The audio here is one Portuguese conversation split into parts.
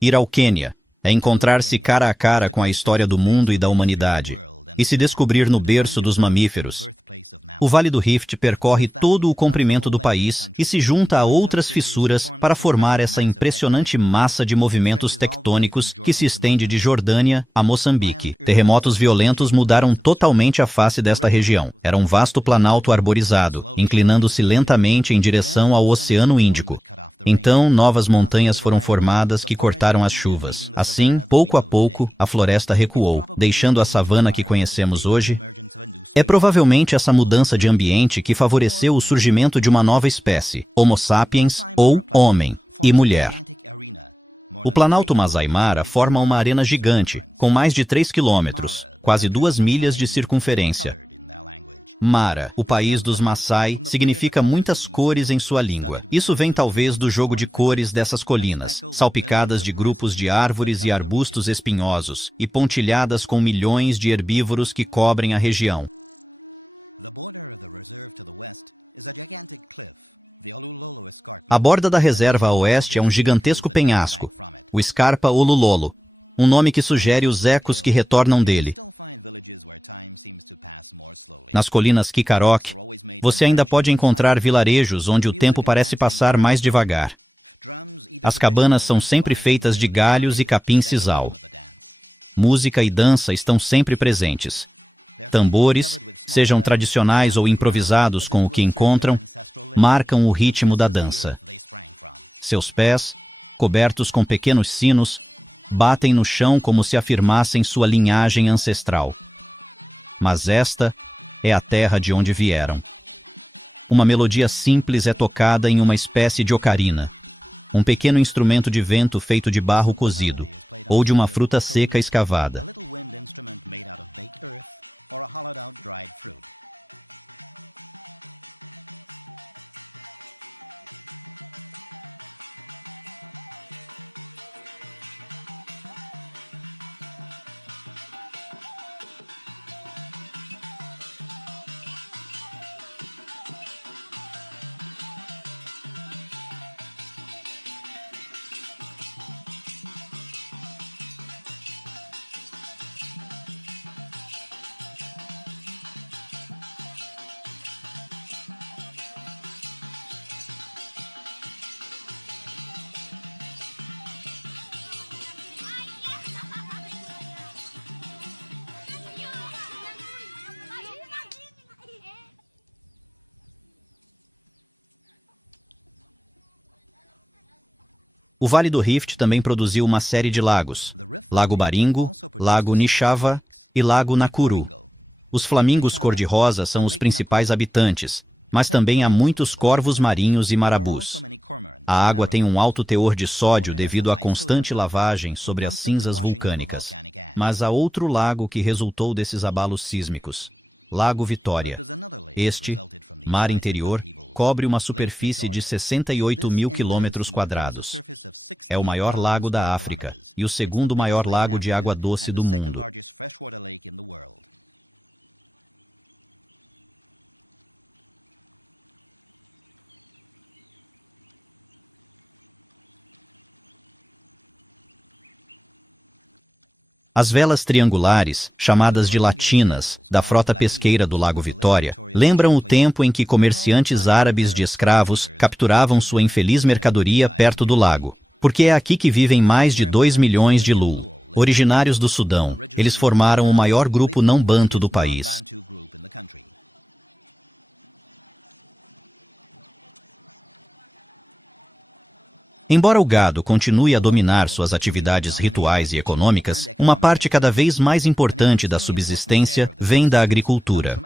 Ir ao Quênia é encontrar-se cara a cara com a história do mundo e da humanidade e se descobrir no berço dos mamíferos. O Vale do Rift percorre todo o comprimento do país e se junta a outras fissuras para formar essa impressionante massa de movimentos tectônicos que se estende de Jordânia a Moçambique. Terremotos violentos mudaram totalmente a face desta região. Era um vasto planalto arborizado, inclinando-se lentamente em direção ao Oceano Índico. Então, novas montanhas foram formadas que cortaram as chuvas. Assim, pouco a pouco, a floresta recuou, deixando a savana que conhecemos hoje. É provavelmente essa mudança de ambiente que favoreceu o surgimento de uma nova espécie, Homo sapiens, ou homem e mulher. O Planalto Masai Mara forma uma arena gigante, com mais de 3 quilômetros, quase 2 milhas de circunferência. Mara, o país dos Maasai, significa muitas cores em sua língua. Isso vem talvez do jogo de cores dessas colinas, salpicadas de grupos de árvores e arbustos espinhosos, e pontilhadas com milhões de herbívoros que cobrem a região. A borda da reserva a oeste é um gigantesco penhasco, o Scarpa Olulolo, um nome que sugere os ecos que retornam dele. Nas colinas Kikarok, você ainda pode encontrar vilarejos onde o tempo parece passar mais devagar. As cabanas são sempre feitas de galhos e capim-sisal. Música e dança estão sempre presentes. Tambores, sejam tradicionais ou improvisados com o que encontram, marcam o ritmo da dança. Seus pés, cobertos com pequenos sinos, batem no chão como se afirmassem sua linhagem ancestral. Mas esta é a terra de onde vieram. Uma melodia simples é tocada em uma espécie de ocarina, um pequeno instrumento de vento feito de barro cozido, ou de uma fruta seca escavada. O Vale do Rift também produziu uma série de lagos: Lago Baringo, Lago Nishava e Lago Nakuru. Os flamingos cor-de-rosa são os principais habitantes, mas também há muitos corvos marinhos e marabus. A água tem um alto teor de sódio devido à constante lavagem sobre as cinzas vulcânicas. Mas há outro lago que resultou desses abalos sísmicos: Lago Vitória. Este, mar interior, cobre uma superfície de 68 mil quilômetros quadrados. É o maior lago da África e o segundo maior lago de água doce do mundo. As velas triangulares, chamadas de latinas, da frota pesqueira do Lago Vitória, lembram o tempo em que comerciantes árabes de escravos capturavam sua infeliz mercadoria perto do lago. Porque é aqui que vivem mais de 2 milhões de Lu. Originários do Sudão, eles formaram o maior grupo não banto do país. Embora o gado continue a dominar suas atividades rituais e econômicas, uma parte cada vez mais importante da subsistência vem da agricultura,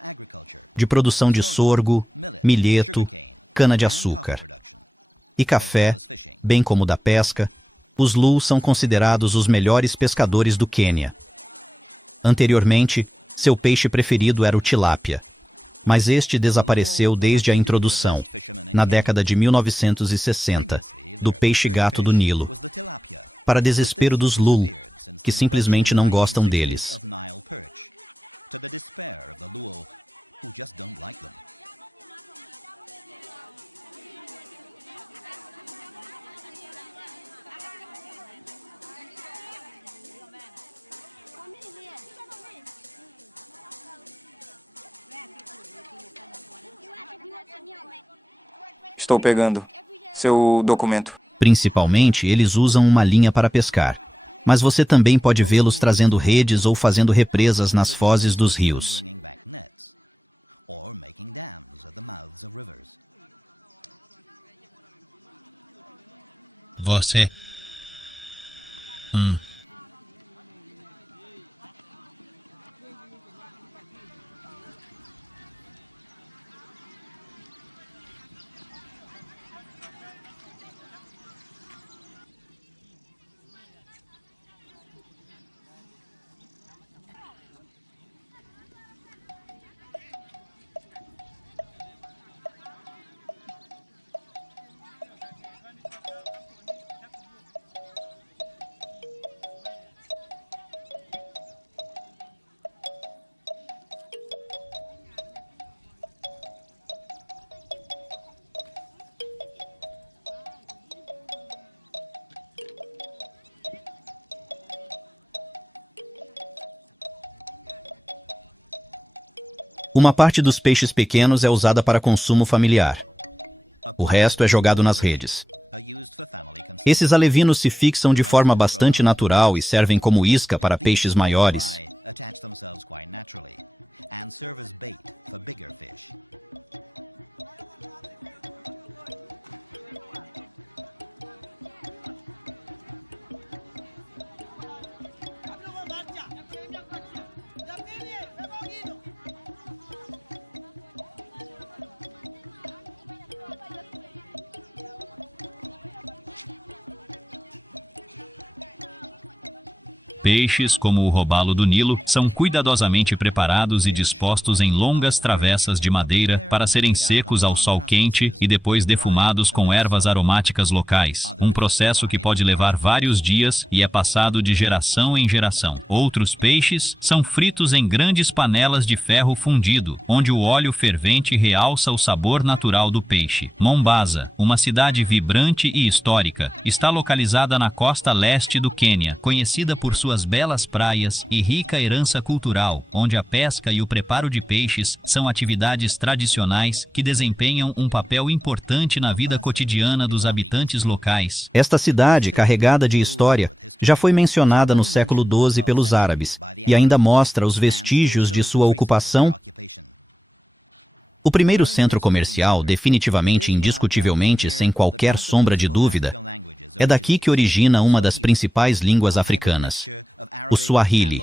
de produção de sorgo, milheto, cana-de-açúcar e café, bem como da pesca. Os Lu são considerados os melhores pescadores do Quênia. Anteriormente, seu peixe preferido era o tilápia, mas este desapareceu desde a introdução, na década de 1960, do peixe-gato do Nilo, para desespero dos Lu, que simplesmente não gostam deles. Estou pegando seu documento. Principalmente, eles usam uma linha para pescar. Mas você também pode vê-los trazendo redes ou fazendo represas nas fozes dos rios. Você... Uma parte dos peixes pequenos é usada para consumo familiar. O resto é jogado nas redes. Esses alevinos se fixam de forma bastante natural e servem como isca para peixes maiores. Peixes, como o robalo do Nilo, são cuidadosamente preparados e dispostos em longas travessas de madeira para serem secos ao sol quente e depois defumados com ervas aromáticas locais, um processo que pode levar vários dias e é passado de geração em geração. Outros peixes são fritos em grandes panelas de ferro fundido, onde o óleo fervente realça o sabor natural do peixe. Mombasa, uma cidade vibrante e histórica, está localizada na costa leste do Quênia, conhecida por suas belas praias e rica herança cultural, onde a pesca e o preparo de peixes são atividades tradicionais que desempenham um papel importante na vida cotidiana dos habitantes locais. Esta cidade, carregada de história, já foi mencionada no século XII pelos árabes e ainda mostra os vestígios de sua ocupação. O primeiro centro comercial, definitivamente e indiscutivelmente, sem qualquer sombra de dúvida, é daqui que origina uma das principais línguas africanas, o Swahili,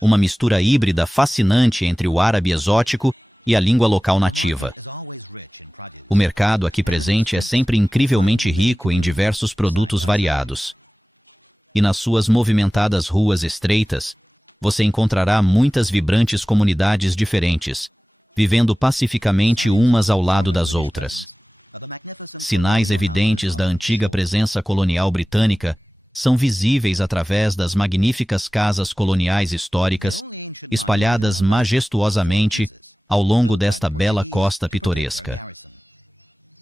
uma mistura híbrida fascinante entre o árabe exótico e a língua local nativa. O mercado aqui presente é sempre incrivelmente rico em diversos produtos variados. E nas suas movimentadas ruas estreitas, você encontrará muitas vibrantes comunidades diferentes, vivendo pacificamente umas ao lado das outras. Sinais evidentes da antiga presença colonial britânica são visíveis através das magníficas casas coloniais históricas, espalhadas majestuosamente ao longo desta bela costa pitoresca.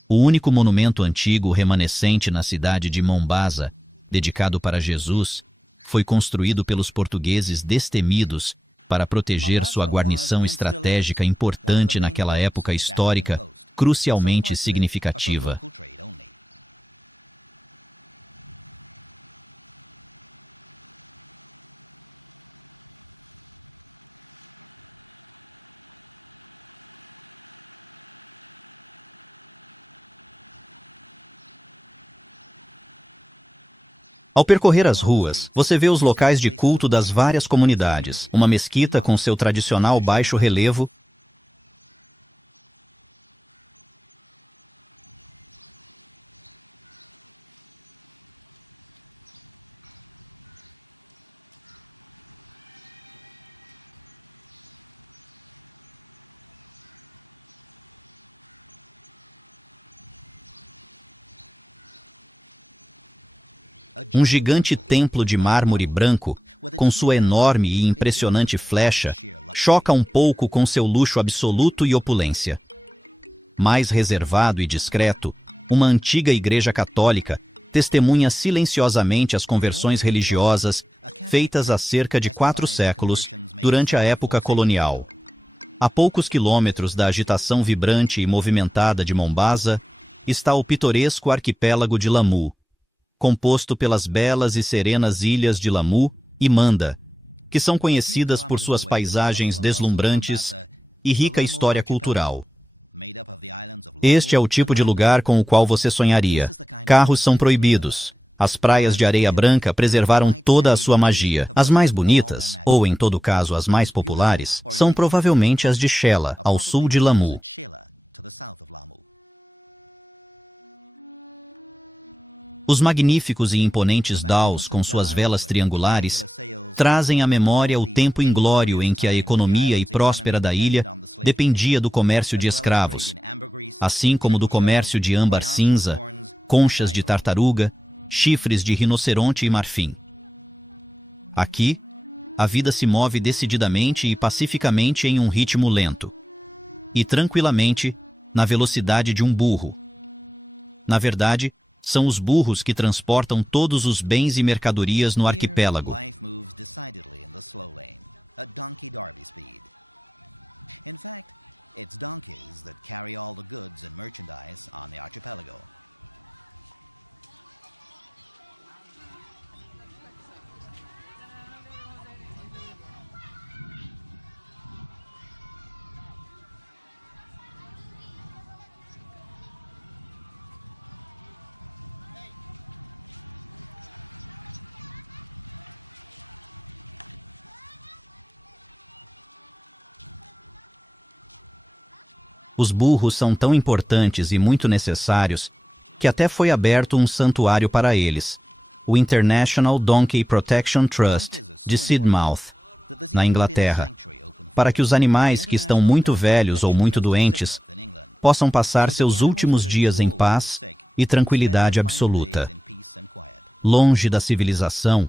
O único monumento antigo remanescente na cidade de Mombasa, dedicado para Jesus, foi construído pelos portugueses destemidos para proteger sua guarnição estratégica importante naquela época histórica, crucialmente significativa. Ao percorrer as ruas, você vê os locais de culto das várias comunidades, uma mesquita com seu tradicional baixo relevo, um gigante templo de mármore branco, com sua enorme e impressionante flecha, choca um pouco com seu luxo absoluto e opulência. Mais reservado e discreto, uma antiga igreja católica testemunha silenciosamente as conversões religiosas feitas há cerca de 4 séculos durante a época colonial. A poucos quilômetros da agitação vibrante e movimentada de Mombasa, está o pitoresco arquipélago de Lamu, composto pelas belas e serenas ilhas de Lamu e Manda, que são conhecidas por suas paisagens deslumbrantes e rica história cultural. Este é o tipo de lugar com o qual você sonharia. Carros são proibidos. As praias de areia branca preservaram toda a sua magia. As mais bonitas, ou em todo caso as mais populares, são provavelmente as de Shela, ao sul de Lamu. Os magníficos e imponentes daus, com suas velas triangulares, trazem à memória o tempo inglório em que a economia e próspera da ilha dependia do comércio de escravos, assim como do comércio de âmbar cinza, conchas de tartaruga, chifres de rinoceronte e marfim. Aqui, a vida se move decididamente e pacificamente em um ritmo lento, e tranquilamente na velocidade de um burro. Na verdade, são os burros que transportam todos os bens e mercadorias no arquipélago. In fact, it's donkeys that carry all the goods and merchandise on the archipelago. Os burros são tão importantes e muito necessários que até foi aberto um santuário para eles, o International Donkey Protection Trust de Sidmouth, na Inglaterra, para que os animais que estão muito velhos ou muito doentes possam passar seus últimos dias em paz e tranquilidade absoluta. Longe da civilização,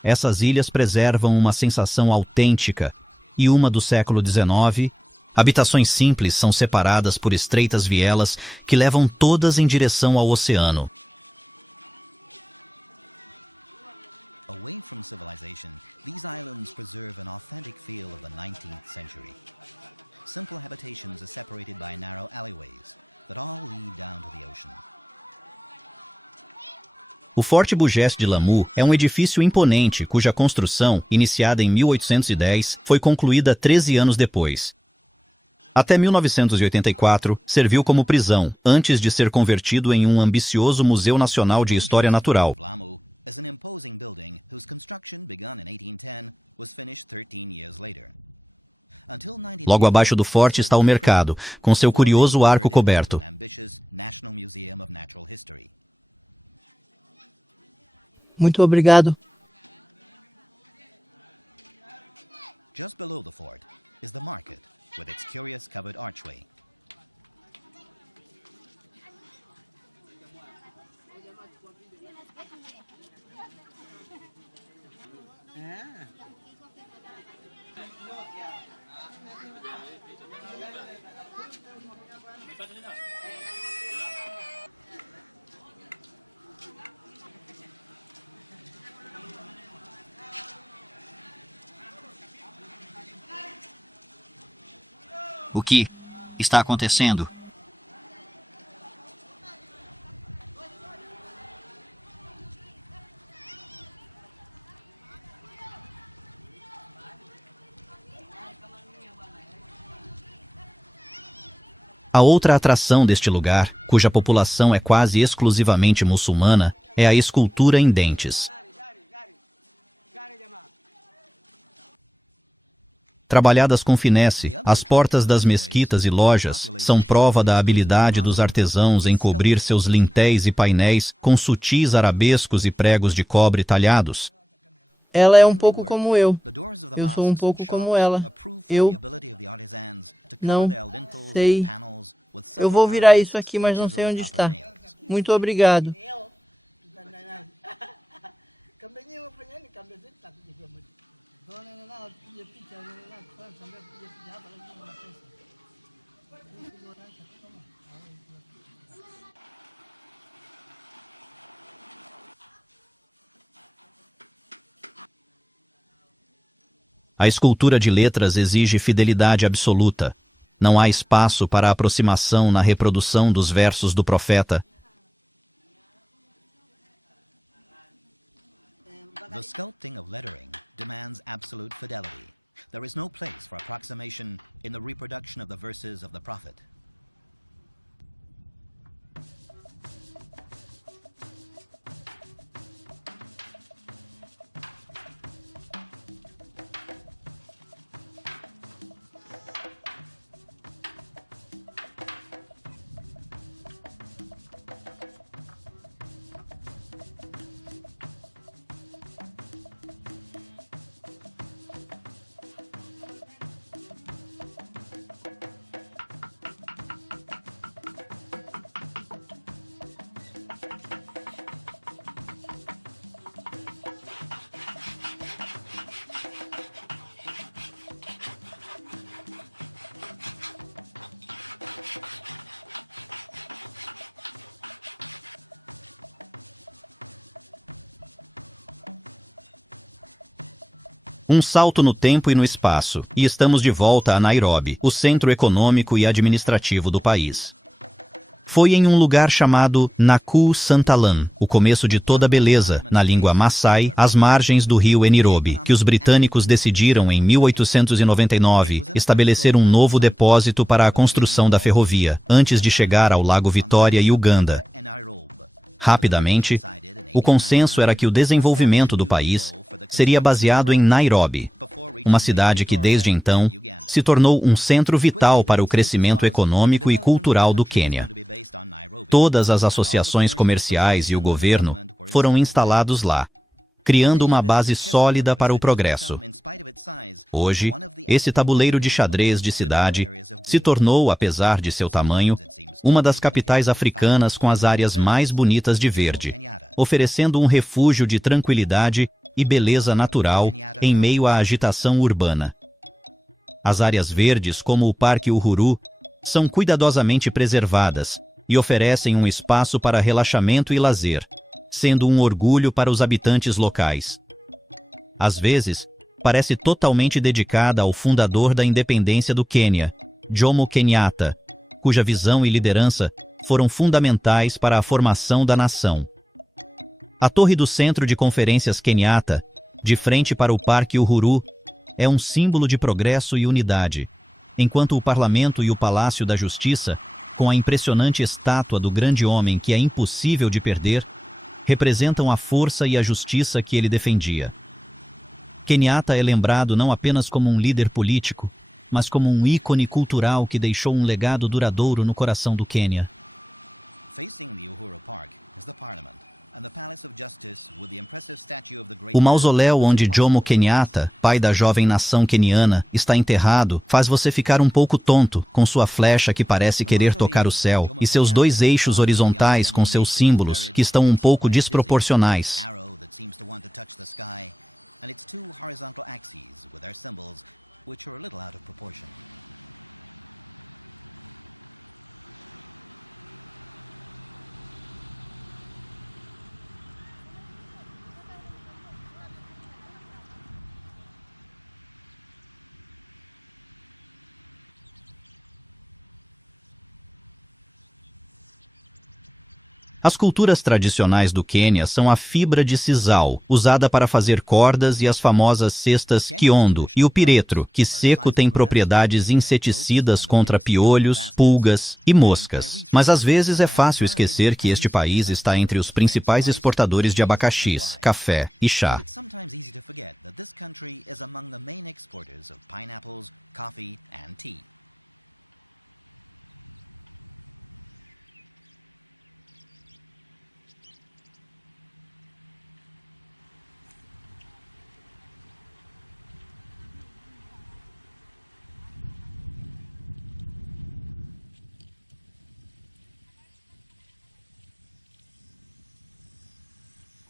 essas ilhas preservam uma sensação autêntica e uma do século XIX. Habitações simples são separadas por estreitas vielas que levam todas em direção ao oceano. Away from civilization, these islands preserve an authentic feel of the 19th century. Simple habitations are separated by narrow alleyways that all lead down to the ocean. O Forte Bugés de Lamu é um edifício imponente cuja construção, iniciada em 1810, foi concluída 13 anos depois. Até 1984, serviu como prisão, antes de ser convertido em um ambicioso Museu Nacional de História Natural. Logo abaixo do forte está o mercado, com seu curioso arco coberto. Muito obrigado. Just below the fort is the market, with its curious covered archway. O que está acontecendo? A outra atração deste lugar, cuja população é quase exclusivamente muçulmana, é a escultura em dentes. Trabalhadas com finesse, as portas das mesquitas e lojas são prova da habilidade dos artesãos em cobrir seus lintéis e painéis com sutis arabescos e pregos de cobre talhados. Ela é um pouco como eu. Eu sou um pouco como ela. Eu não sei. Eu vou virar isso aqui, mas não sei onde está. Muito obrigado. A A escultura de letras exige fidelidade absoluta. Não há espaço para aproximação na reprodução dos versos do profeta. The sculpting of lettering demands absolute fidelity. There is no place for approximation in the reproduction of the verses of the prophet. Um salto no tempo e no espaço, e estamos de volta a Nairobi, o centro econômico e administrativo do país. Foi em um lugar chamado Nakuru Santalam, o começo de toda a beleza, na língua Maasai, às margens do rio Enirobi, que os britânicos decidiram, em 1899, estabelecer um novo depósito para a construção da ferrovia, antes de chegar ao Lago Vitória e Uganda. Rapidamente, o consenso era que o desenvolvimento do país seria baseado em Nairobi, uma cidade que desde então se tornou um centro vital para o crescimento econômico e cultural do Quênia. Todas as associações comerciais e o governo foram instalados lá, criando uma base sólida para o progresso. Hoje, esse tabuleiro de xadrez de cidade se tornou, apesar de seu tamanho, uma das capitais africanas com as áreas mais bonitas de verde, oferecendo um refúgio de tranquilidade e beleza natural em meio à agitação urbana. As áreas verdes, como o Parque Uhuru, são cuidadosamente preservadas e oferecem um espaço para relaxamento e lazer, sendo um orgulho para os habitantes locais. Às vezes, parece totalmente dedicada ao fundador da independência do Quênia, Jomo Kenyatta, cuja visão e liderança foram fundamentais para a formação da nação. A torre do Centro de Conferências Kenyatta, de frente para o Parque Uhuru, é um símbolo de progresso e unidade, enquanto o Parlamento e o Palácio da Justiça, com a impressionante estátua do grande homem que é impossível de perder, representam a força e a justiça que ele defendia. Kenyatta é lembrado não apenas como um líder político, mas como um ícone cultural que deixou um legado duradouro no coração do Quênia. O mausoléu onde Jomo Kenyatta, pai da jovem nação queniana, está enterrado, faz você ficar um pouco tonto, com sua flecha que parece querer tocar o céu, e seus dois eixos horizontais com seus símbolos, que estão um pouco desproporcionais. As culturas tradicionais do Quênia são a fibra de sisal, usada para fazer cordas, e as famosas cestas quiondo, e o piretro, que seco tem propriedades inseticidas contra piolhos, pulgas e moscas. Mas às vezes é fácil esquecer que este país está entre os principais exportadores de abacaxis, café e chá.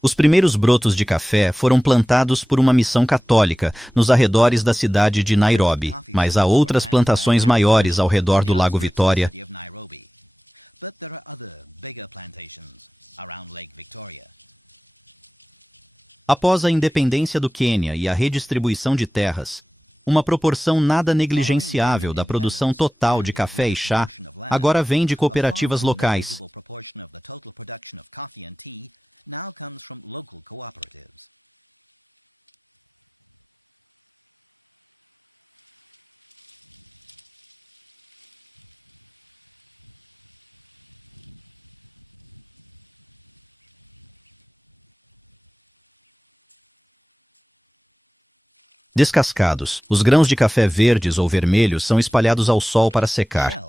Os primeiros brotos de café foram plantados por uma missão católica nos arredores da cidade de Nairobi, mas há outras plantações maiores ao redor do Lago Vitória. Após a independência do Quênia e a redistribuição de terras, Uma proporção nada negligenciável da produção total de café e chá agora vem de cooperativas locais. Descascados, os grãos de café verdes ou vermelhos são espalhados ao sol para secar.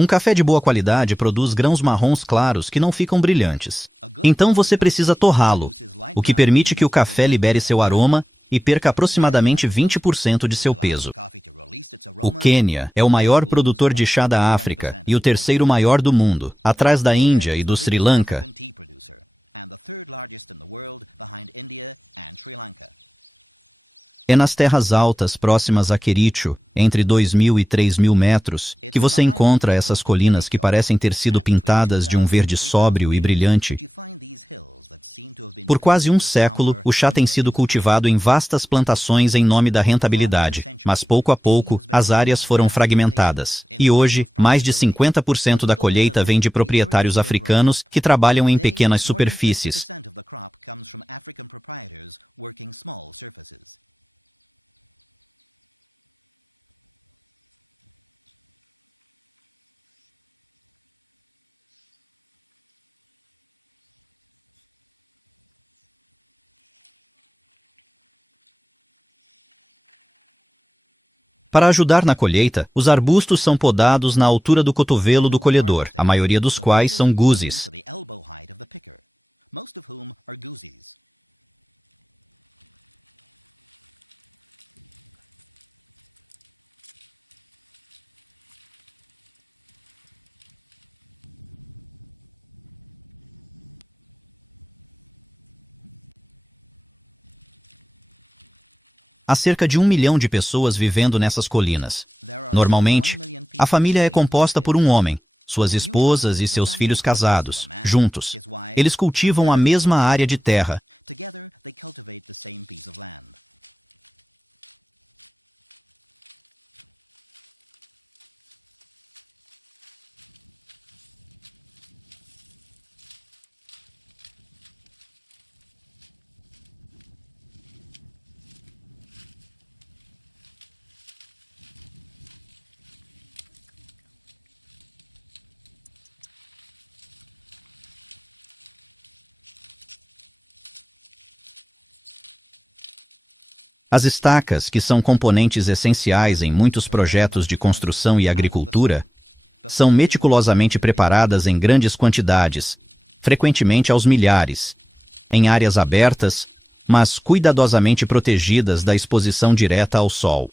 Um café de boa qualidade produz grãos marrons claros que não ficam brilhantes. Então você precisa torrá-lo, o que permite que o café libere seu aroma e perca aproximadamente 20% de seu peso. O Quênia é o maior produtor de chá da África e o terceiro maior do mundo, atrás da Índia e do Sri Lanka. É nas terras altas próximas a Kericho, entre 2.000 e 3.000 metros, que você encontra essas colinas que parecem ter sido pintadas de um verde sóbrio e brilhante. Por quase um século, o chá tem sido cultivado em vastas plantações em nome da rentabilidade, mas pouco a pouco, as áreas foram fragmentadas. E hoje, mais de 50% da colheita vem de proprietários africanos que trabalham em pequenas superfícies. Para ajudar na colheita, os arbustos são podados na altura do cotovelo do colhedor, a maioria dos quais são guzes. Há cerca de 1 milhão de pessoas vivendo nessas colinas. Normalmente, a família é composta por um homem, suas esposas e seus filhos casados, juntos. Eles cultivam a mesma área de terra. As estacas, que são componentes essenciais em muitos projetos de construção e agricultura, são meticulosamente preparadas em grandes quantidades, frequentemente aos milhares, em áreas abertas, mas cuidadosamente protegidas da exposição direta ao sol.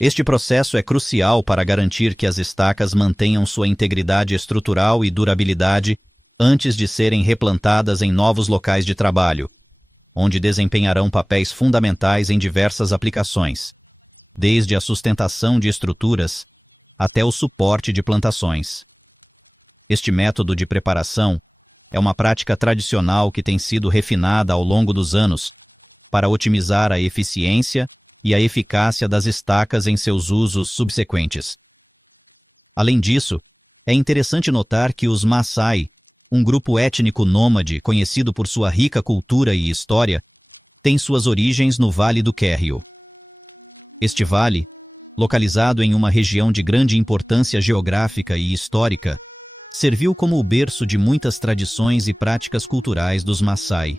Este processo é crucial para garantir que as estacas mantenham sua integridade estrutural e durabilidade antes de serem replantadas em novos locais de trabalho, onde desempenharão papéis fundamentais em diversas aplicações, desde a sustentação de estruturas até o suporte de plantações. Este método de preparação é uma prática tradicional que tem sido refinada ao longo dos anos para otimizar a eficiência e a eficácia das estacas em seus usos subsequentes. Além disso, é interessante notar que os Maasai, um grupo étnico nômade conhecido por sua rica cultura e história, tem suas origens no Vale do Kerio. Este vale, localizado em uma região de grande importância geográfica e histórica, serviu como o berço de muitas tradições e práticas culturais dos Maasai.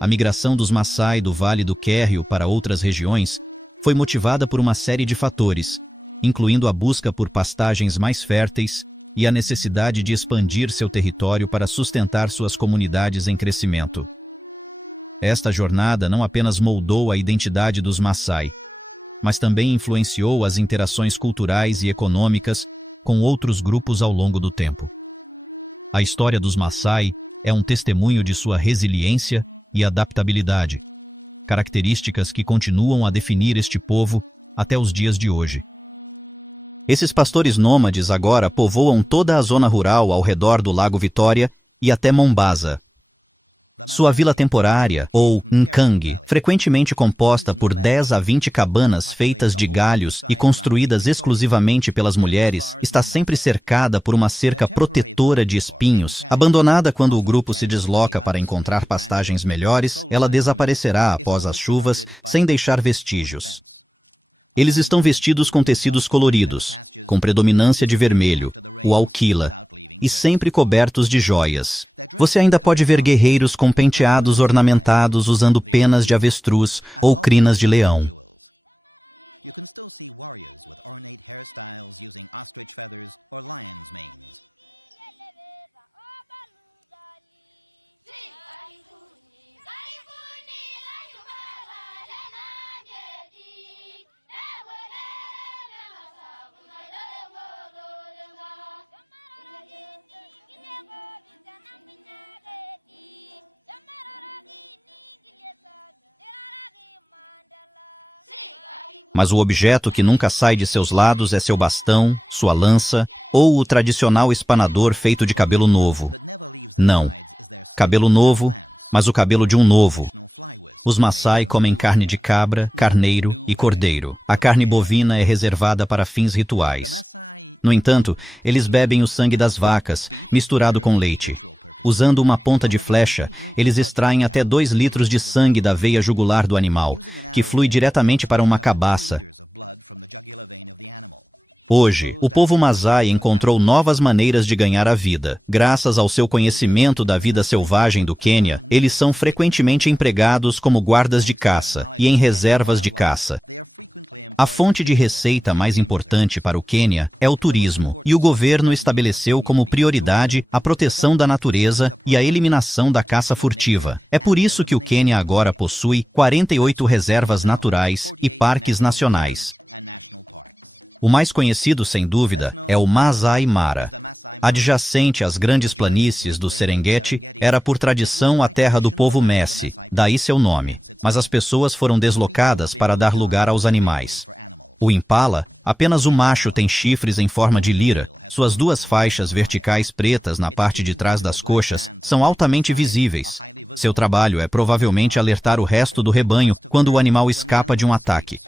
A migração dos Maasai do Vale do Kerio para outras regiões foi motivada por uma série de fatores, incluindo a busca por pastagens mais férteis e a necessidade de expandir seu território para sustentar suas comunidades em crescimento. Esta jornada não apenas moldou a identidade dos Maasai, mas também influenciou as interações culturais e econômicas com outros grupos ao longo do tempo. A história dos Maasai é um testemunho de sua resiliência e adaptabilidade. características que continuam a definir este povo até os dias de hoje. Esses pastores nômades agora povoam toda a zona rural ao redor do Lago Vitória e até Mombasa. Sua vila temporária, ou Nkang, frequentemente composta por 10 a 20 cabanas feitas de galhos e construídas exclusivamente pelas mulheres, está sempre cercada por uma cerca protetora de espinhos. Abandonada quando o grupo se desloca para encontrar pastagens melhores, ela desaparecerá após as chuvas, sem deixar vestígios. Eles estão vestidos com tecidos coloridos, com predominância de vermelho, o alquila, e sempre cobertos de joias. Você ainda pode ver guerreiros com penteados ornamentados usando penas de avestruz ou crinas de leão. You can still see warriors with ornate hairstyles using ostrich feathers or lion's manes. Mas o objeto que nunca sai de seus lados é seu bastão, sua lança ou o tradicional espanador feito de cabelo novo. Não, cabelo novo, mas o cabelo de um novo. Os Maasai comem carne de cabra, carneiro e cordeiro. A carne bovina é reservada para fins rituais. No entanto, eles bebem o sangue das vacas, misturado com leite. Usando uma ponta de flecha, eles extraem até 2 litros de sangue da veia jugular do animal, que flui diretamente para uma cabaça. Hoje, o povo Maasai encontrou novas maneiras de ganhar a vida. Graças ao seu conhecimento da vida selvagem do Quênia, eles são frequentemente empregados como guardas de caça e em reservas de caça. A fonte de receita mais importante para o Quênia é o turismo, e o governo estabeleceu como prioridade a proteção da natureza e a eliminação da caça furtiva. É por isso que o Quênia agora possui 48 reservas naturais e parques nacionais. O mais conhecido, sem dúvida, é o Maasai Mara. Adjacente às grandes planícies do Serengeti, era por tradição a terra do povo Messi, daí seu nome. Mas as pessoas foram deslocadas para dar lugar aos animais. O impala, apenas o macho tem chifres em forma de lira. Suas 2 faixas verticais pretas na parte de trás das coxas são altamente visíveis. Seu trabalho é provavelmente alertar o resto do rebanho quando o animal escapa de um ataque.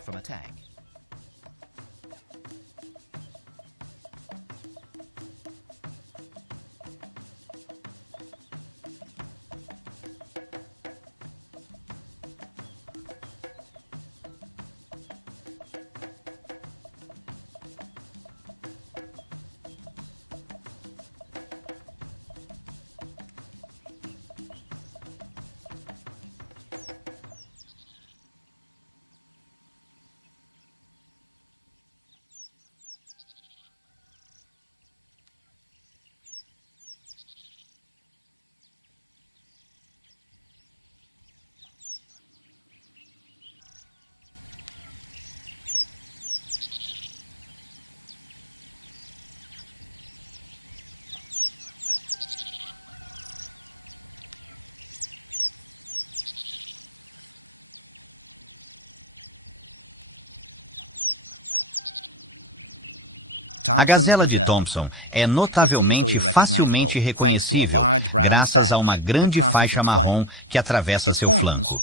A gazela de Thompson é notavelmente facilmente reconhecível graças a uma grande faixa marrom que atravessa seu flanco.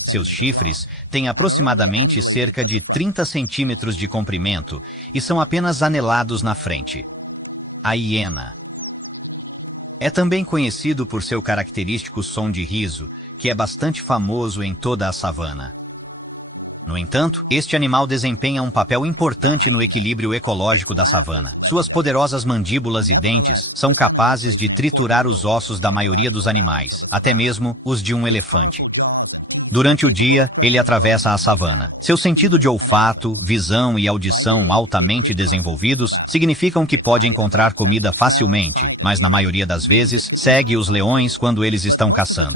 Seus chifres têm aproximadamente cerca de 30 centímetros de comprimento e são apenas anelados na frente. A hiena é também conhecido por seu característico som de riso, que é bastante famoso em toda a savana. No entanto, este animal desempenha um papel importante no equilíbrio ecológico da savana. Suas poderosas mandíbulas e dentes são capazes de triturar os ossos da maioria dos animais, até mesmo os de um elefante. Durante o dia, ele atravessa a savana. Seu sentido de olfato, visão e audição altamente desenvolvidos significam que pode encontrar comida facilmente, mas na maioria das vezes segue os leões quando eles estão caçando.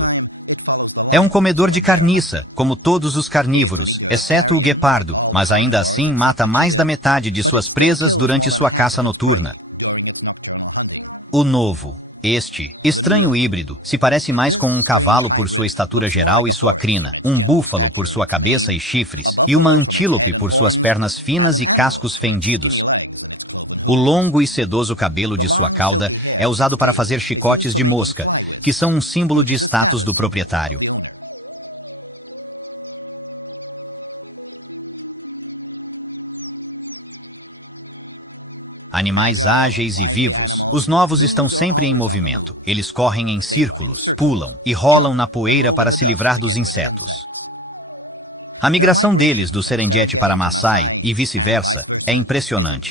É um comedor de carniça, como todos os carnívoros, exceto o guepardo, mas ainda assim mata mais da metade de suas presas durante sua caça noturna. O novo Este estranho híbrido se parece mais com um cavalo por sua estatura geral e sua crina, um búfalo por sua cabeça e chifres, e uma antílope por suas pernas finas e cascos fendidos. O longo e sedoso cabelo de sua cauda é usado para fazer chicotes de mosca, que são um símbolo de status do proprietário. Animais ágeis e vivos, os novos estão sempre em movimento. Eles correm em círculos, pulam e rolam na poeira para se livrar dos insetos. A migração deles do Serengeti para Maasai e vice-versa é impressionante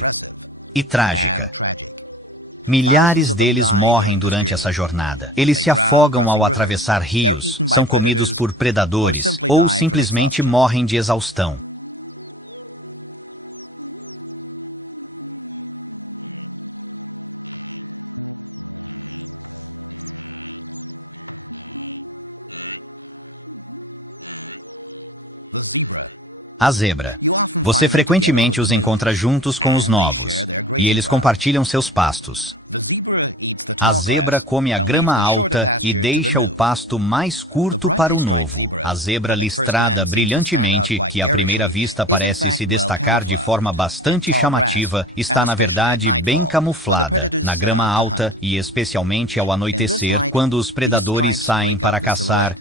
e trágica. Milhares deles morrem durante essa jornada. Eles se afogam ao atravessar rios, são comidos por predadores ou simplesmente morrem de exaustão. A zebra. Você frequentemente os encontra juntos com os novos, e eles compartilham seus pastos. A zebra come a grama alta e deixa o pasto mais curto para o novo. A zebra listrada brilhantemente, que à primeira vista parece se destacar de forma bastante chamativa, está na verdade bem camuflada na grama alta e especialmente ao anoitecer, quando os predadores saem para caçar.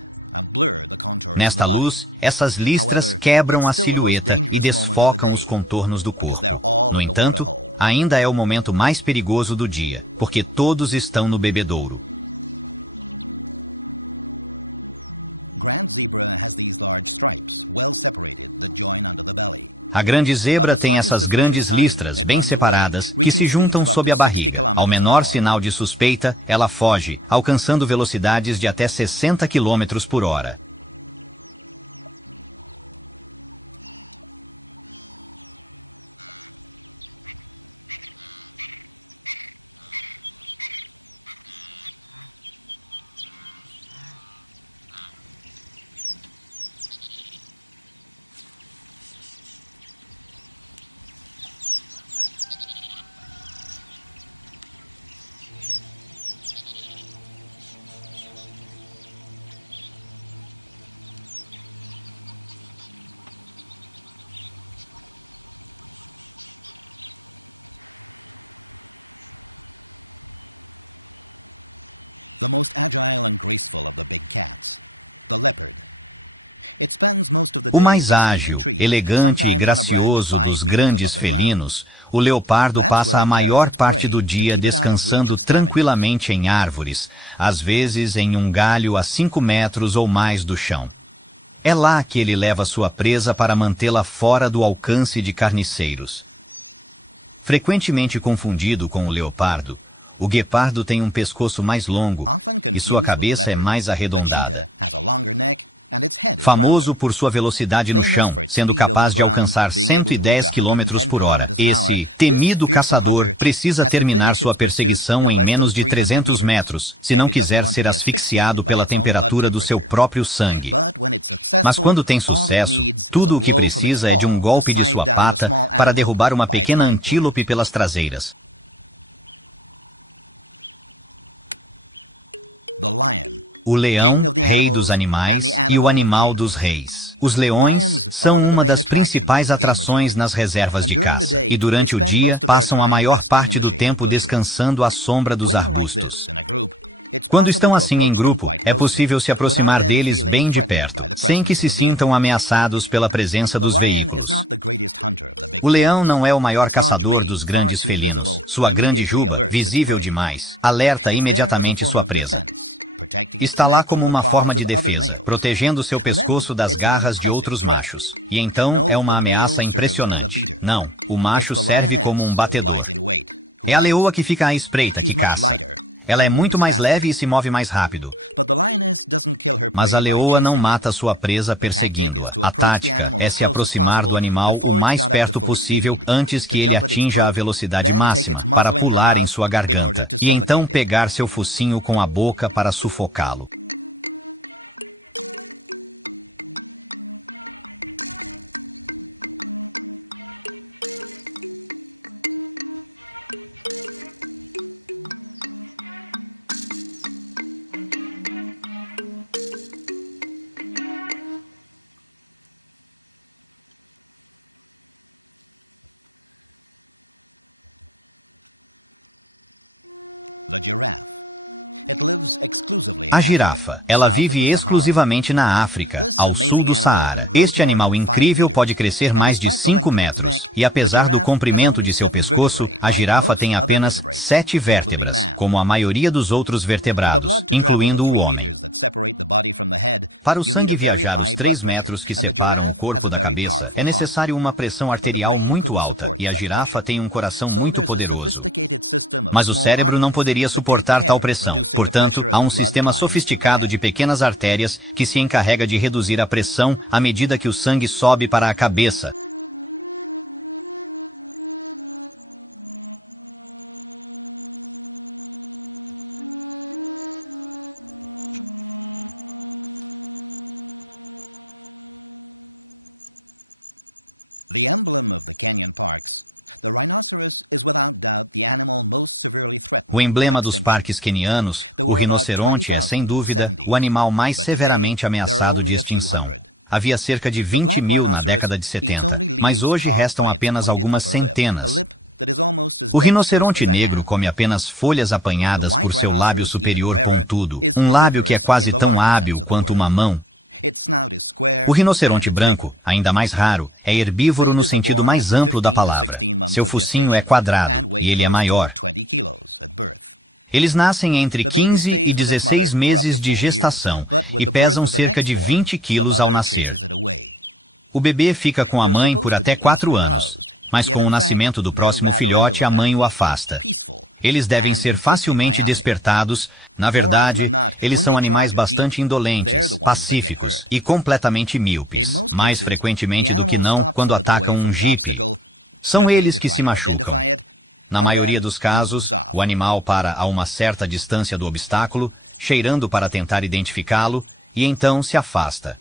Nesta luz, essas listras quebram a silhueta e desfocam os contornos do corpo. No entanto, ainda é o momento mais perigoso do dia, porque todos estão no bebedouro. Grand zebra has these large stripes, well separated, that join under the belly. A grande zebra tem essas grandes listras bem separadas que se juntam sob a barriga. Ao menor sinal de suspeita, ela foge, alcançando velocidades de até 60 km por hora. The most agile and graceful of the big cats, the leopard. It spends most of the day O mais resting ágil, in trees, elegante e sometimes on a branch gracioso 5 dos meters grandes above the ground. felinos, o leopardo That's passa where a it maior carries its parte do prey, to dia keep it out of reach descansando of scavengers. tranquilamente em árvores, às vezes em um galho a 5 metros ou mais do chão. É lá que ele leva sua presa para mantê-la fora do alcance de carniceiros. Frequentemente confundido com o leopardo, o guepardo tem um pescoço mais longo Often e confused sua with a cabeça é leopard, mais the arredondada. cheetah has a longer neck and its head is Famoso rounder. por sua velocidade no Famous chão, for its sendo speed over capaz the de ground, alcançar being able to 110 reach km 110 por hora. km an hour, Esse temido this fearsome caçador hunter precisa has to terminar finish sua its pursuit perseguição in em less menos than de 300 300 meters, metros, se if não he doesn't quiser want to ser be asfixiado asphyxiated by pela its own blood temperatura do seu temperature. próprio sangue. But when it's Mas successful, quando tem all it sucesso, needs is tudo a o que blow from its precisa é de um paw golpe to de size sua down a pata small para antelope derrubar uma by its pequena hindquarters. antílope pelas traseiras. The lion. O leão, King of the rei animals dos animais, and the e animal o of animal kings. dos reis. Os leões Lions são are one of the uma main das attractions principais of game atrações reserves. nas reservas And de during the caça. day, E durante they o spend dia most of their passam a time maior resting parte in the do shade of tempo bushes. descansando à sombra dos When they're like arbustos. this in a group, it's Quando possible estão to assim em approach them grupo, quite é closely, possível se aproximar without them deles feeling bem de threatened perto, by the sem que presence se of the sintam vehicles. ameaçados pela presença The dos lion veículos. is not the greatest hunter of the big O leão cats. não é o maior Its large caçador mane, dos far grandes too felinos. visible, Sua grande immediately juba, alerts its visível prey. demais, alerta It's there as a imediatamente form sua of presa. defense, protecting its Está lá neck como from the uma claws forma de of other defesa, males. protegendo seu And then, pescoço das it's an garras de impressive outros threat. machos. E então No, é uma the male ameaça serves as a impressionante. beater. Não, o macho It's the serve lioness como um who batedor. lies in wait, who É a hunts. leoa que fica à espreita, She's que much caça. lighter Ela é and muito moves mais faster. leve e se move mais rápido. But the lioness doesn't kill her Mas prey a by leoa não chasing mata it. sua presa The tactic perseguindo-a. is to A approach the tática animal é as se close as aproximar do possible animal before o it's mais got up perto to full possível speed, antes to que ele jump at its atinja a throat, velocidade then take máxima its para muzzle in her pular em mouth sua in order garganta to e então suffocate it. pegar seu focinho com a boca para sufocá-lo. A girafa, ela vive exclusivamente na África, ao sul do Saara. Este animal incrível pode crescer mais de 5 metros. E apesar do comprimento de seu pescoço, a girafa tem apenas 7 vértebras, como a maioria dos outros vertebrados, incluindo o homem. Para o sangue viajar os 3 metros que separam o corpo da cabeça, é necessário uma pressão arterial muito alta, e a girafa tem um coração muito poderoso. Mas o cérebro não poderia suportar tal pressão. Portanto, há um sistema sofisticado de pequenas artérias que se encarrega de reduzir a pressão à medida que o sangue sobe para a cabeça. The emblem of the Kenyan parks, the rhinoceros is without doubt the animal most severely threatened. O emblema dos parques quenianos, o rinoceronte, é sem dúvida o animal mais severamente ameaçado de extinção. Havia cerca de 20 mil na década de 70, mas hoje restam apenas algumas centenas. O rinoceronte negro come apenas folhas apanhadas por seu lábio superior pontudo, um lábio que é quase tão hábil quanto uma mão. O rinoceronte branco, ainda mais raro, é herbívoro no sentido mais amplo da palavra. Seu focinho é quadrado e ele é maior. Eles nascem entre 15 e 16 meses de gestação e pesam cerca de 20 quilos ao nascer. O bebê fica com a mãe por até 4 anos. Mas com o nascimento do próximo filhote, a mãe o afasta. Eles devem ser facilmente despertados. Na verdade, eles são animais bastante indolentes, pacíficos e completamente míopes. Mais frequentemente do que não, quando atacam um jipe, são eles que se machucam. Na maioria dos casos, o animal para a uma certa distância do obstáculo, cheirando para tentar identificá-lo, e então se afasta.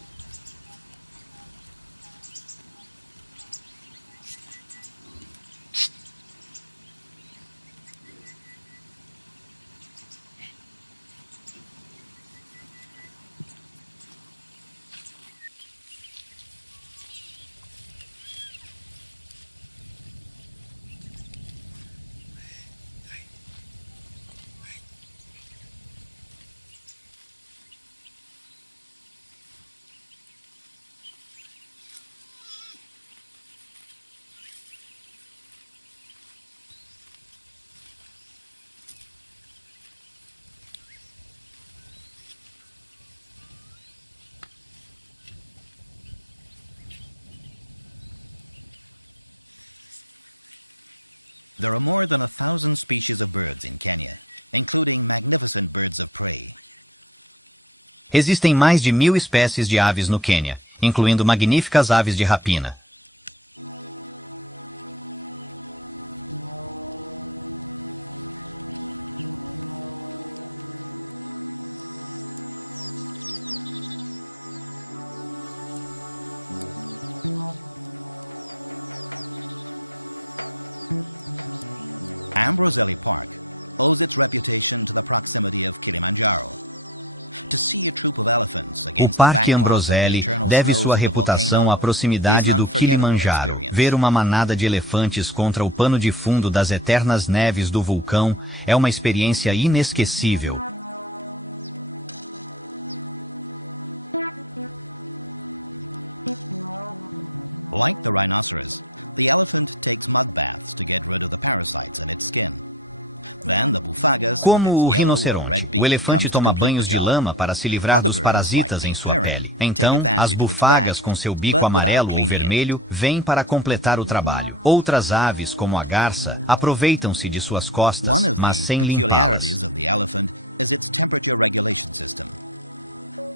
There are more than 1,000 species of birds in Kenya, including magnificent birds of prey. Existem mais de 1.000 espécies de aves no Quênia, incluindo magníficas aves de rapina. Amboseli Park owes its reputation to the proximity of Kilimanjaro. To see a troop of elephants O against the Parque backcloth of the Amboseli eternal deve snows sua of the reputação à volcano proximidade is an do unforgettable Kilimanjaro. experience. Ver uma manada de elefantes contra o pano de fundo das eternas neves do vulcão é uma experiência inesquecível. Like the rhinoceros, the elephant takes mud baths to get rid of the parasites in its skin. Then the bufagas, Como o with its yellow or rinoceronte, red beak, o elefante comes to toma complete banhos the de job. lama para se livrar Other dos birds, parasitas like em the sua heron, pele. take Então, advantage as of its bufagas back, com seu bico but without amarelo ou cleaning it. vermelho vêm para completar o trabalho. Outras aves, como a garça, aproveitam-se de suas costas, One of mas the sem limpá-las. peculiarities of the elephant is its temperature regulation system.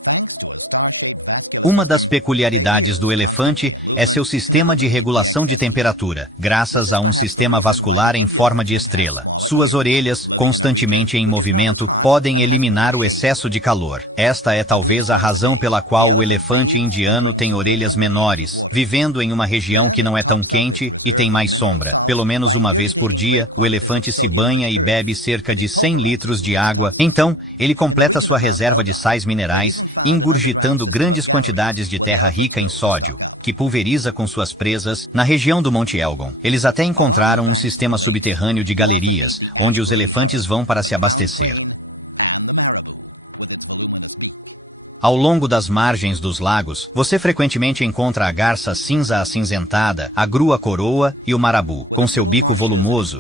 Thanks to a star-shaped vascular Uma das system, peculiaridades the do ears elefante constantly in é movement seu can sistema de eliminate the regulação de excess heat. temperatura, graças This a is um perhaps the sistema reason why vascular the em Indian forma de elephant has estrela. smaller Suas ears, orelhas, living in a constantemente region em which is not as movimento, hot podem and has eliminar more o shade. excesso de calor. Esta é talvez least a once a razão day, pela the qual o elephant elefante bathes and indiano drinks tem a good orelhas 100 liters menores, of water. vivendo em uma região Then que não é it tão tops up its quente e reserve tem of mais mineral sombra. salts Pelo menos by uma vez por ingurgitating dia, great o quantities elefante of se sodium banha rich e earth bebe cerca that de it 100 pulverizes litros de with its água. tusks. Então, ele completa region sua of Mount reserva de Elgon, sais they minerais even ingurgitando grandes quantidades de terra rica em sódio, que pulveriza com suas presas na região do Monte Elgon. Eles até encontraram um sistema subterrâneo de galerias, onde os elefantes vão para se abastecer. Ao longo das margens dos lagos, você frequentemente encontra a garça cinza acinzentada, a grua coroa e o marabu, com seu bico volumoso.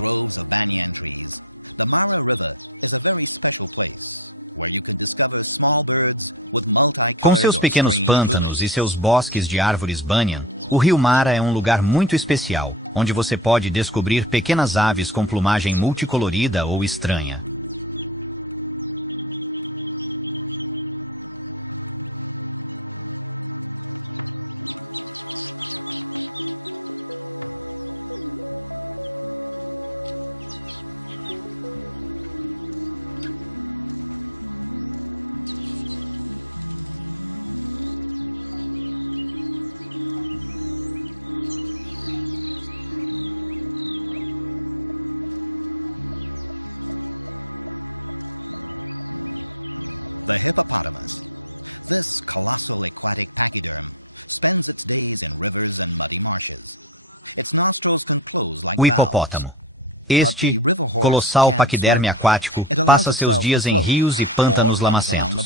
The Mara River is a very special place, where you can discover small birds with multicolored Com seus or pequenos strange pântanos plumage. e seus bosques de árvores banyan, o rio Mara é um lugar muito especial, onde você pode descobrir pequenas aves com plumagem multicolorida ou estranha. The hippopotamus. This colossal aquatic pachyderm spends its days in rivers and muddy marshes. Its nostrils can close like O valves. hipopótamo. Este colossal paquiderme aquático passa seus dias em rios e pântanos lamacentos.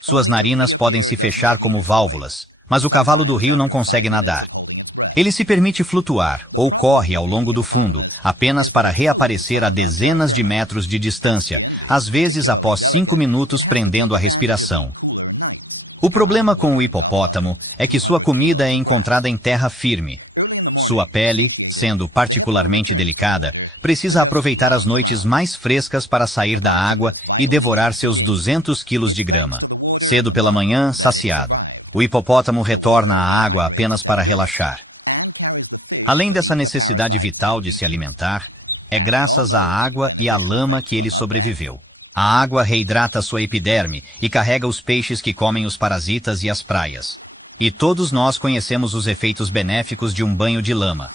Suas narinas podem se fechar como válvulas, mas o cavalo do rio não consegue nadar. Ele se permite flutuar ou corre ao longo do fundo, apenas para reaparecer a dezenas de metros de distância, às vezes após 5 minutos prendendo a respiração. O problema com o hipopótamo é que sua comida é encontrada em terra firme. Sua pele, sendo particularmente delicada, precisa aproveitar as noites mais frescas para sair da água e devorar seus 200 quilos de grama. Cedo pela manhã, saciado, o hipopótamo retorna à água apenas para relaxar. Além dessa necessidade vital de se alimentar, é graças à água e à lama que ele sobreviveu. A água reidrata sua epiderme e carrega os peixes que comem os parasitas e as praias. E todos nós conhecemos os efeitos benéficos de um banho de lama.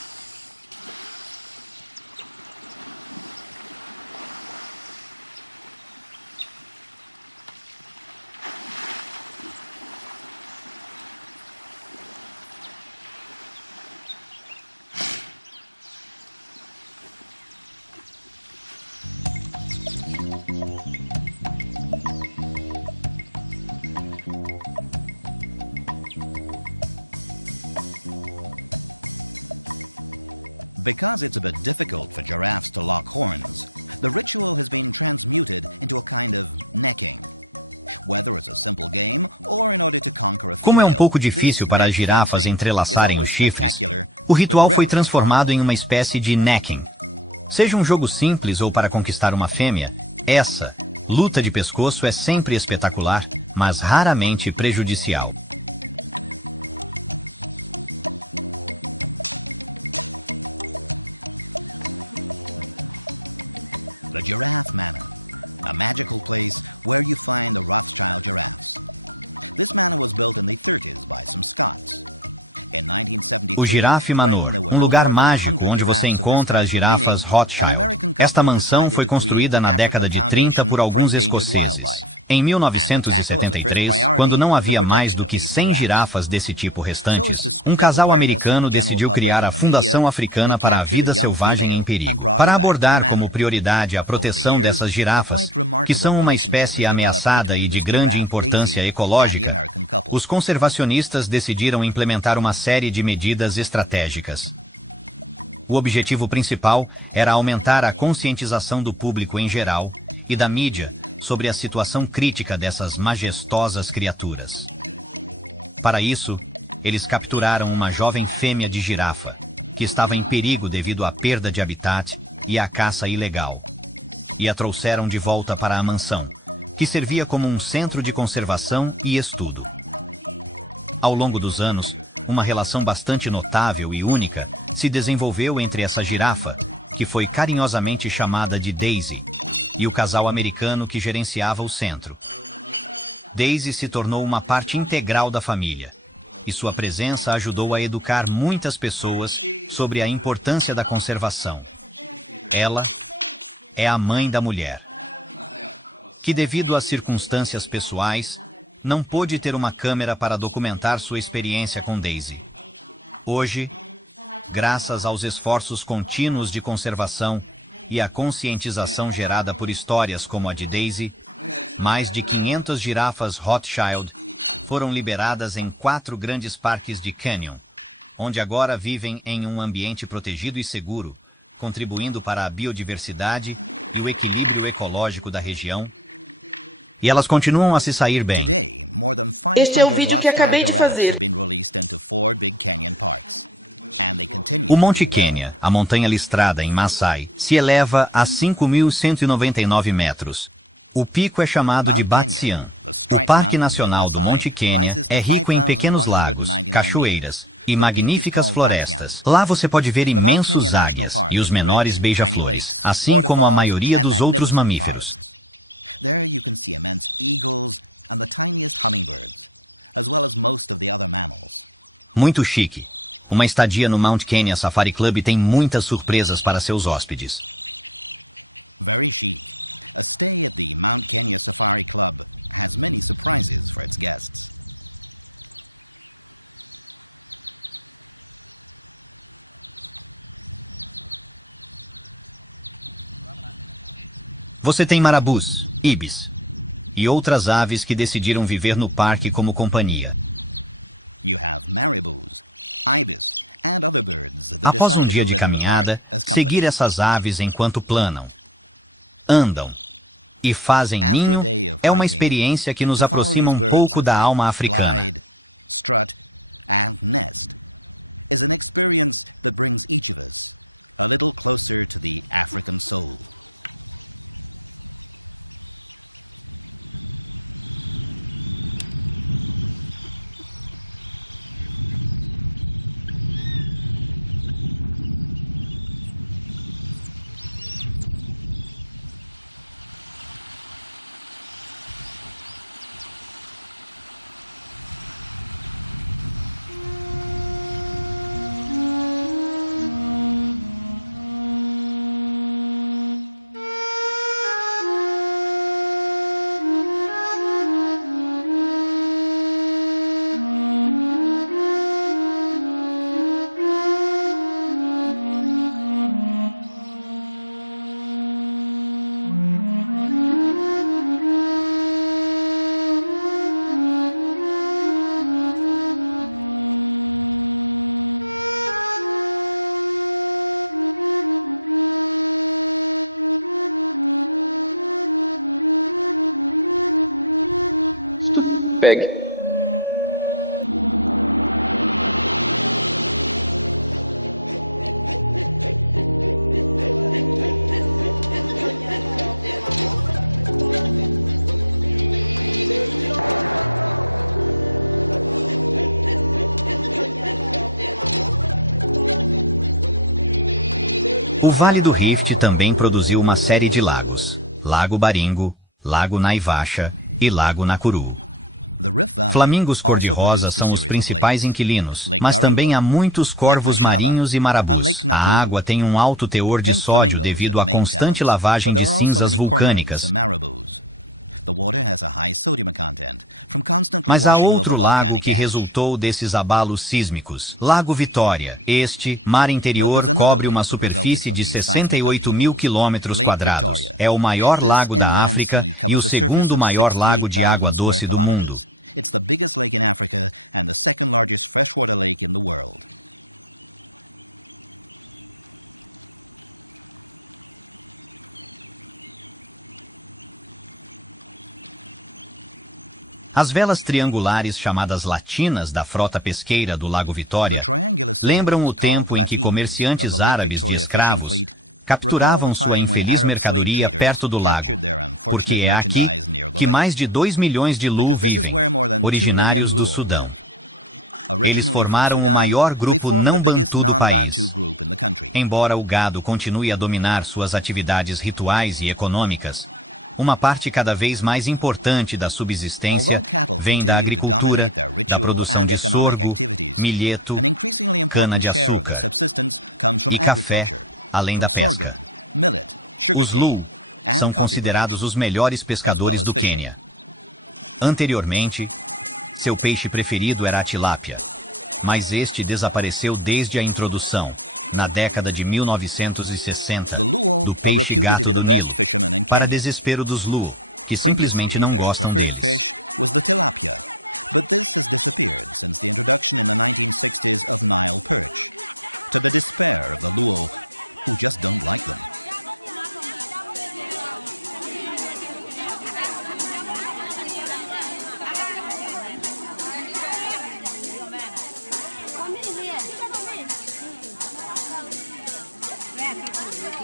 Because it's a bit difficult for giraffes to lock horns, the ritual has been transmuted into a kind of necking. Whether it's a simple game or in order to conquer a Como é female, um pouco difícil para as girafas entrelaçarem os chifres, o ritual foi transformado em uma espécie de necking. Seja um jogo simples ou para conquistar uma fêmea, essa luta de pescoço é sempre espetacular, mas raramente prejudicial. The Giraffe Manor, a magical place where you find the Rothschild giraffes. This manor was built in the 30s by some Scots. In 1973, O Girafe Manor, lugar mágico onde você encontra as girafas Rothschild. Esta mansão foi construída na década de 30 por alguns escoceses. Em 1973, quando não havia mais do que 100 girafas desse tipo restantes, um casal americano decidiu criar a Fundação Africana para a Vida Selvagem em Perigo, para abordar como prioridade a proteção dessas girafas, que são uma espécie ameaçada e de grande importância ecológica. Os conservacionistas decidiram implementar uma série de medidas estratégicas. O objetivo principal era aumentar a conscientização do público em geral e da mídia sobre a situação crítica dessas majestosas criaturas. Para isso, eles capturaram uma jovem fêmea de girafa, que estava em perigo devido à perda de habitat e à caça ilegal, e a trouxeram de volta para a mansão, que servia como um centro de conservação e estudo. Ao longo dos anos, uma relação bastante notável e única se desenvolveu entre essa girafa, que foi carinhosamente chamada de Daisy, e o casal americano que gerenciava o centro. Daisy se tornou uma parte integral da família, e sua presença ajudou a educar muitas pessoas sobre a importância da conservação. Ela é a mãe da mulher, que devido às circunstâncias pessoais, não pôde ter uma câmera para documentar sua experiência com Daisy. Hoje, graças aos esforços contínuos de conservação e à conscientização gerada por histórias como a de Daisy, mais de 500 girafas Rothschild foram liberadas em 4 grandes parques de Canyon, onde agora vivem em um ambiente protegido e seguro, contribuindo para a biodiversidade e o equilíbrio ecológico da região. E elas continuam a se sair bem. Este é o vídeo que acabei de fazer. O Monte Kenya, a montanha listrada em Maasai, se eleva a 5.199 metros. O pico é chamado de Batsian. O Parque Nacional do Monte Kenya é rico em pequenos lagos, cachoeiras e magníficas florestas. Lá você pode ver imensos águias e os menores beija-flores, assim como a maioria dos outros mamíferos. There you can see immense eagles and the tiniest hummingbirds, as well as most of the other mammals. Muito chique. Uma estadia no Mount Kenya Safari Club tem muitas surpresas para seus hóspedes. Very chic. A stay at the Mount Kenya Safari Club has many surprises for its guests. Você tem marabus, ibis e outras aves que decidiram viver no parque como companhia. You have marabous, ibis, and other birds that Após decided dia to de live in the caminhada, park as company. seguir essas aves enquanto planam, andam e fazem After a ninho day of é uma hiking, experiência que nos to follow aproxima these um birds pouco as da they alma africana. glide, strut, and nest is an experience that brings each of us a little closer to the African soul. Pegue. O Vale do Rift também produziu uma série de lagos: Lago Baringo, Lago Naivasha e Lago Nakuru. Flamingos cor-de-rosa são os principais inquilinos, mas também há muitos corvos marinhos e marabus. A água tem um alto teor de sódio devido à constante lavagem de cinzas vulcânicas. Mas há outro lago que resultou desses abalos sísmicos: Lago Vitória. Este, mar interior, cobre uma superfície de 68 mil quilômetros quadrados. É o maior lago da África e o segundo maior lago de água doce do mundo. It's the biggest lake in Africa and the second largest freshwater lake in the world. As velas triangulares chamadas latinas da frota pesqueira do Lago Vitória lembram o tempo em que comerciantes árabes de escravos capturavam sua infeliz mercadoria perto do lago, porque é aqui que mais de 2 milhões de Lu vivem, originários do Sudão. Eles formaram o maior grupo não bantu do país. Embora o gado continue a dominar suas atividades rituais e econômicas, uma parte cada vez mais importante da subsistência vem da agricultura, da produção de sorgo, milheto, cana-de-açúcar e café, além da pesca. Os Lu são considerados os melhores pescadores do Quênia. Anteriormente, seu peixe preferido era a tilápia, mas este desapareceu desde a introdução, na década de 1960, do peixe-gato do Nilo, para desespero dos Luo, que simplesmente não gostam deles. Fish was the tilapia, but this has disappeared since the introduction in the 1960s of Nile perch, to the despair of the Luo, who just don't like them.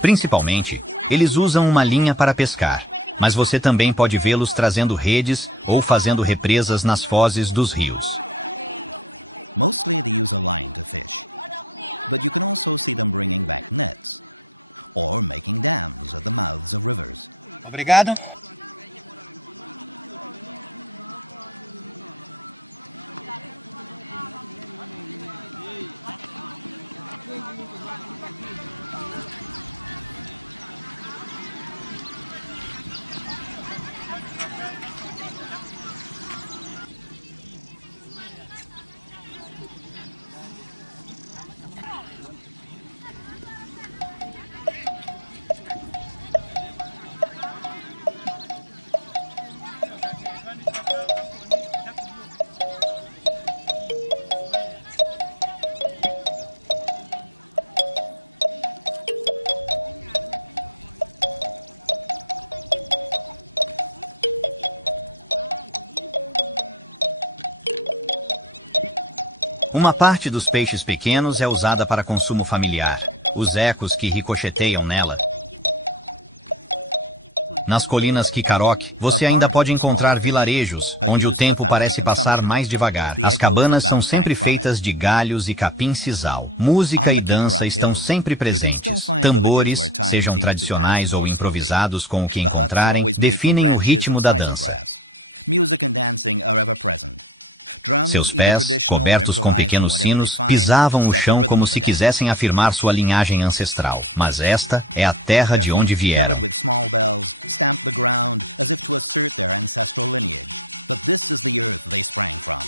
Principalmente, eles usam uma linha para pescar, mas você também pode vê-los trazendo redes ou fazendo represas nas fozes dos rios. Mostly they use a line to fish, but you can also see them bringing back nets, or making dams at the mouths of rivers. Obrigado. Uma parte dos peixes pequenos é usada para consumo familiar, os ecos que ricocheteiam nela. Nas colinas Kikarok, você ainda pode encontrar vilarejos, onde o tempo parece passar mais devagar. As cabanas são sempre feitas de galhos e capim-sisal. Música e dança estão sempre presentes. Tambores, sejam tradicionais ou improvisados com o que encontrarem, definem o ritmo da dança. Music and dancing are ever present. Seus pés, cobertos com pequenos sinos, pisavam o chão como se quisessem afirmar sua linhagem ancestral. Mas esta é a terra de onde vieram. Covered with small bells, stamp the ground as if to assert their ancestral lineage. But this is the earth they sprang from.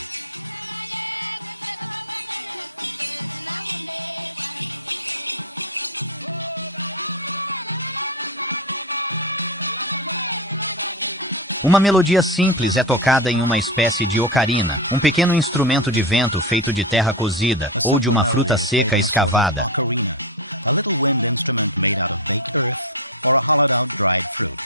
Uma melodia simples é tocada em uma espécie de ocarina, um pequeno instrumento de vento feito de terra cozida ou de uma fruta seca escavada. Ocarina, a little wind instrument made out of baked earth or a hollowed out dried fruit.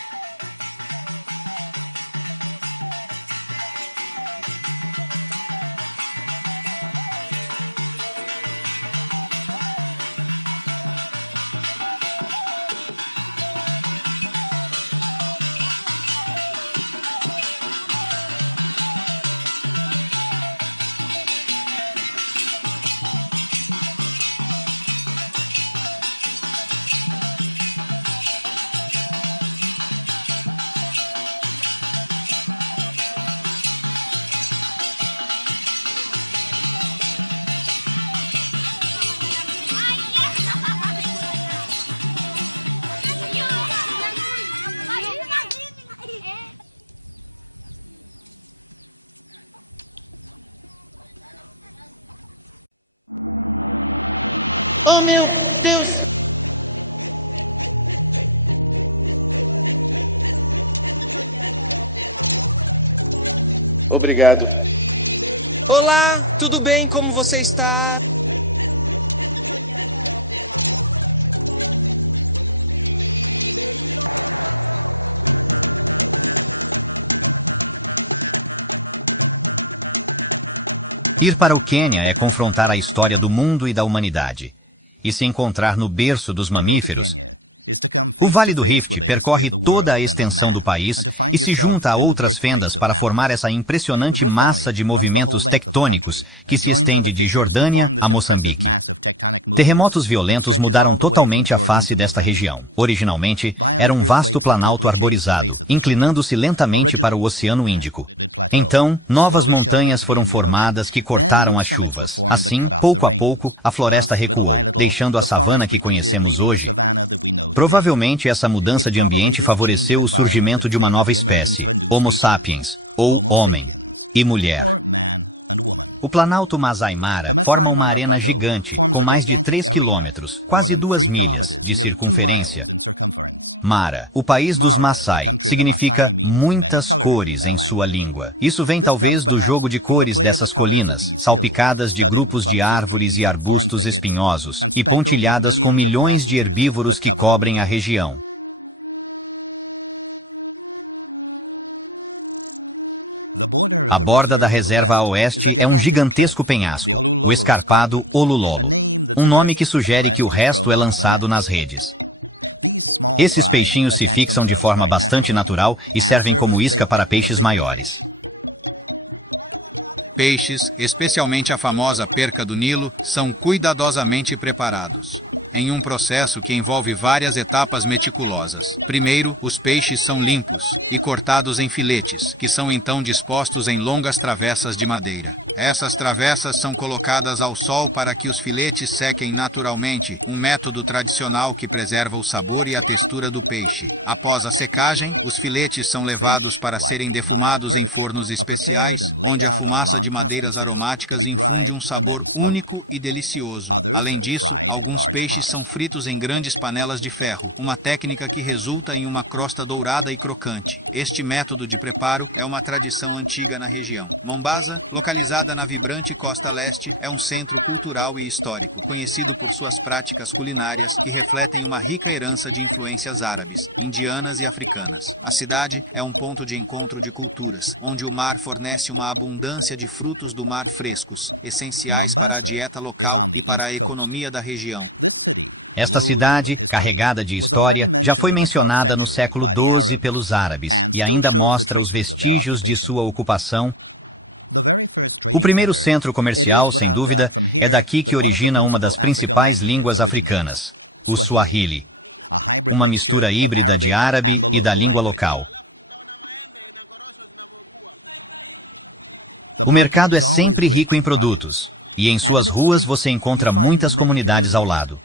Oh meu Deus! Obrigado. Olá, tudo bem? Como você está? Ir para o Quênia é confrontar a história do mundo e da humanidade, e se encontrar no berço dos mamíferos. O Vale do Rift percorre toda a extensão do país e se junta a outras fendas para formar essa impressionante massa de movimentos tectônicos que se estende de Jordânia a Moçambique. Terremotos violentos mudaram totalmente a face desta região. Originalmente, era um vasto planalto arborizado, inclinando-se lentamente para o Oceano Índico. Então, novas montanhas foram formadas que cortaram as chuvas. Assim, pouco a pouco, a floresta recuou, deixando a savana que conhecemos hoje. Provavelmente essa mudança de ambiente favoreceu o surgimento de uma nova espécie, Homo sapiens, ou homem e mulher. O Planalto Masai Mara forma uma arena gigante com mais de 3 quilômetros, quase 2 milhas de circunferência. Mara, o país dos Maasai, significa muitas cores em sua língua. Isso vem talvez do jogo de cores dessas colinas, salpicadas de grupos de árvores e arbustos espinhosos e pontilhadas com milhões de herbívoros que cobrem a região. A borda da reserva a oeste é um gigantesco penhasco, o escarpado Olulolo, um nome que sugere que o resto é lançado nas redes. Esses peixinhos se fixam de forma bastante natural e servem como isca para peixes maiores. Peixes, especialmente a famosa perca do Nilo, são cuidadosamente preparados, em um processo que envolve várias etapas meticulosas. Primeiro, os peixes são limpos e cortados em filetes, que são então dispostos em longas travessas de madeira. Essas travessas são colocadas ao sol para que os filetes sequem naturalmente, um método tradicional que preserva o sabor e a textura do peixe. Após a secagem, os filetes são levados para serem defumados em fornos especiais, onde a fumaça de madeiras aromáticas infunde um sabor único e delicioso. Além disso, alguns peixes são fritos em grandes panelas de ferro, uma técnica que resulta em uma crosta dourada e crocante. Este método de preparo é uma tradição antiga na região. Mombasa, localizada na vibrante costa leste, é um centro cultural e histórico, conhecido por suas práticas culinárias que refletem uma rica herança de influências árabes, indianas e africanas. A cidade é um ponto de encontro de culturas, onde o mar fornece uma abundância de frutos do mar frescos, essenciais para a dieta local e para a economia da região. Esta cidade, carregada de história, já foi mencionada no século XII pelos árabes e ainda mostra os vestígios de sua ocupação. O primeiro centro comercial, sem dúvida, é daqui que origina uma das principais línguas africanas, o Swahili, uma mistura híbrida de árabe e da língua local. O mercado é sempre rico em produtos, e em suas ruas você encontra muitas comunidades ao lado.